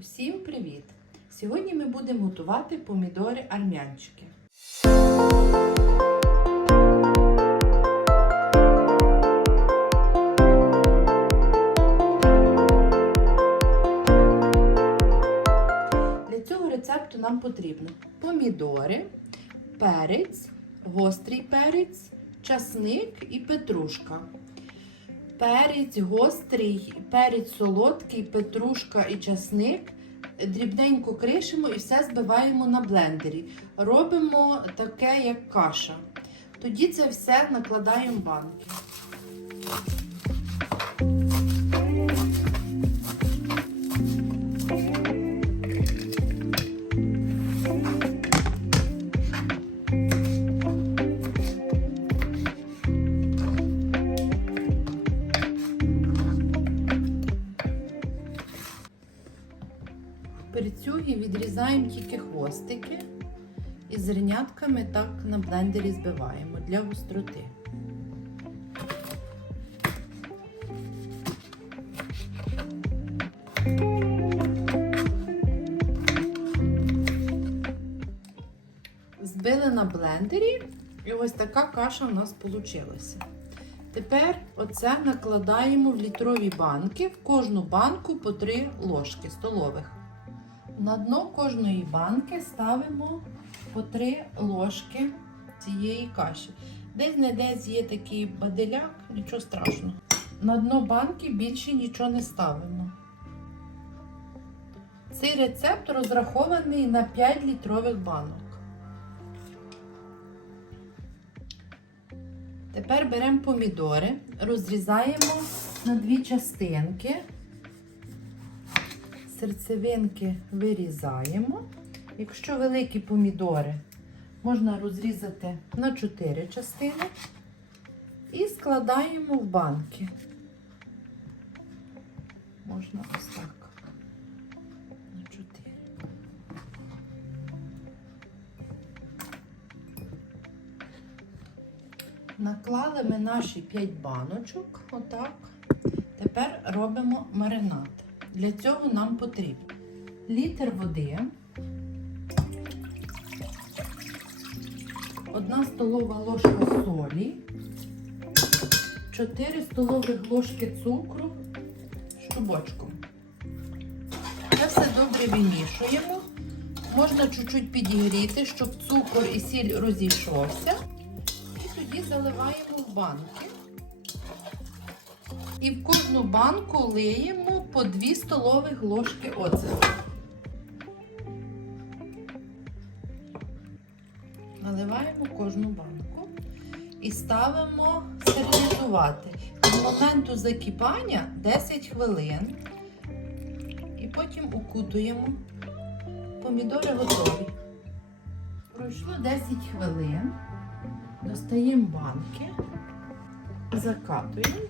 Усім привіт! Сьогодні ми будемо готувати помідори армянчики. Для цього рецепту нам потрібно помідори, перець, гострий перець, часник і петрушка. Перець гострий, перець солодкий, петрушка і часник. Дрібненько кришимо і все збиваємо на блендері. Робимо таке, як каша. Тоді це все накладаємо в банки. В перцюгі відрізаємо тільки хвостики і зернятками так на блендері збиваємо для гостроти. Збили на блендері, і ось така каша в нас вийшла. Тепер оце накладаємо в літрові банки, в кожну банку по 3 ложки столових. На дно кожної банки ставимо по 3 ложки цієї каші. Десь не десь є такий баделяк, нічого страшного. На дно банки більше нічого не ставимо. Цей рецепт розрахований на 5 літрових банок. Тепер беремо помідори, розрізаємо на дві частинки. Серцевинки вирізаємо. Якщо великі помідори, можна розрізати на 4 частини і складаємо в банки. Можна ось так. На 4. Наклали ми наші 5 баночок, отак. Тепер робимо маринад. Для цього нам потрібно літр води, одна столова ложка солі, 4 столових ложки цукру щубочком. Це все добре вимішуємо. Можна чуть-чуть підігріти, щоб цукор і сіль розійшовся. І тоді заливаємо в банки. І в кожну банку лиємо по 2 столових ложки оцету. Наливаємо кожну банку і ставимо стерилізувати. З моменту закипання 10 хвилин. І потім укутуємо. Помідори готові. Пройшло 10 хвилин. Достаємо банки, закатуємо.